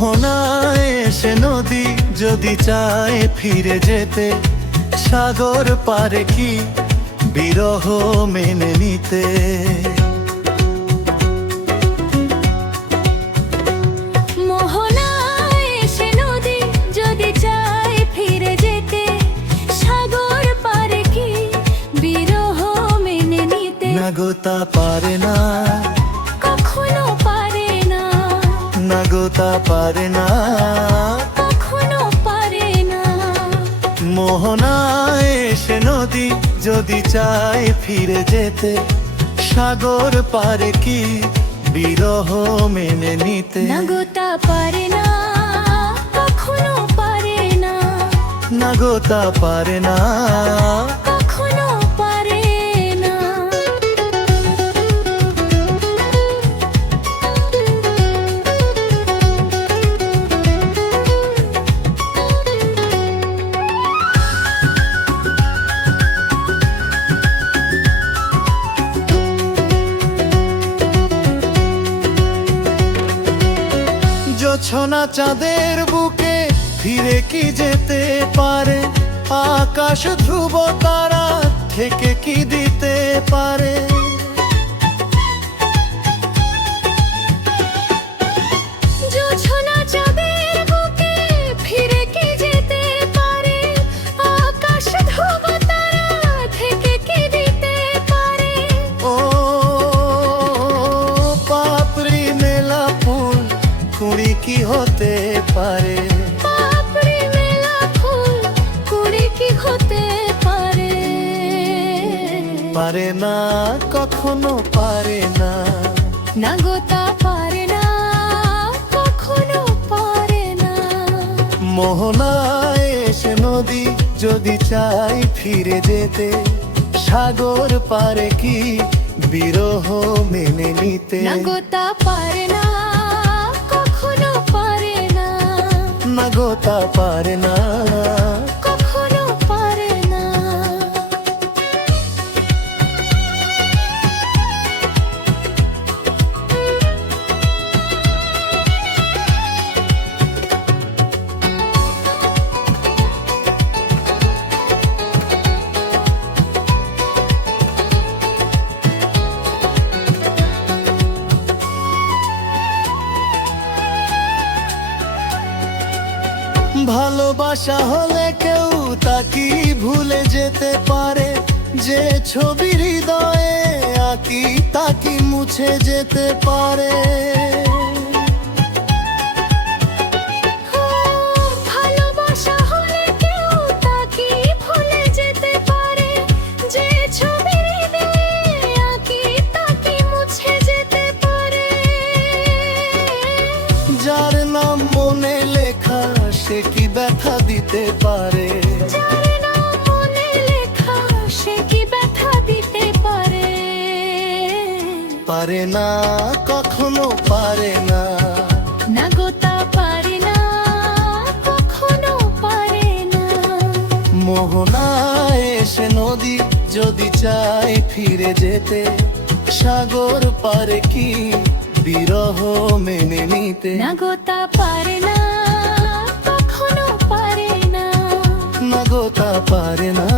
মোহনায় এসে নদী যদি চায় ফিরে যেতে, সাগর পারে কি বিরহ মেনে নিতে। মোহনায় এসে নদী যদি চায় ফিরে যেতে, সাগর পারে কি বিরহ মেনে নিতে। নাগতা পারে না, কখনো পারে না, নাগতা পারে না, কখনো পারে না। মোহনায় এসে নদী যদি চায় ফিরে যেতে, সাগর পারে কি বিরহ মেনে নিতে। নাগতা পারে না, কখনো পারে না, নাগতা পারে না, কখনো পারে না। জোছনা চাঁদের বুকে ফিরে কি যেতে পারে, আকাশ ধ্রুব তারা থেকে কি দিতে পারে। জোছনা চাঁদের বুকে ফিরে কি যেতে পারে, আকাশ ধ্রুব তারা থেকে কি দিতে পারে। ও পাপড়ি মেলা ফুল কুড়ি কি হতে পারে, পাপড়ি মেলা ফুল কুড়ি কি হতে পারে। পারে না, কখনো পারে না। নাগতা পারে না, কখনো পারে না। মোহনায় এসে নদী যদি চাই ফিরে যেতে, সাগর পারে কি বিরহ মেনে নিতে। নাগতা পারে না, কখনো পারে না, নাগতা পারে না, কখনো পারে না। ভালোবাসা হলে কেউ তাকি ভুলে যেতে পারে, যে ছবি হৃদয়ে আঁকি তাকি মুছে যেতে পারে। ভালোবাসা হলে কেউ তাকে ভুলে যেতে পারে, যে ছবি হৃদয়ে আঁকি তাকে মুছে যেতে পারে। যার নাম মনে লেখা সে কি ব্যথা দিতে পারে, যার নাম মনে লেখা সে কি ব্যথা দিতে পারে। পারে না, কখনো পারে না। নাগতা পারে না, কখনো পারে না। মোহনায় এসে নদী যদি চায় ফিরে যেতে, সাগর পারে কি বিরহ মেনে নিতে। নাগতা পারে না, কখনো পারে না, নাগতা পারে না,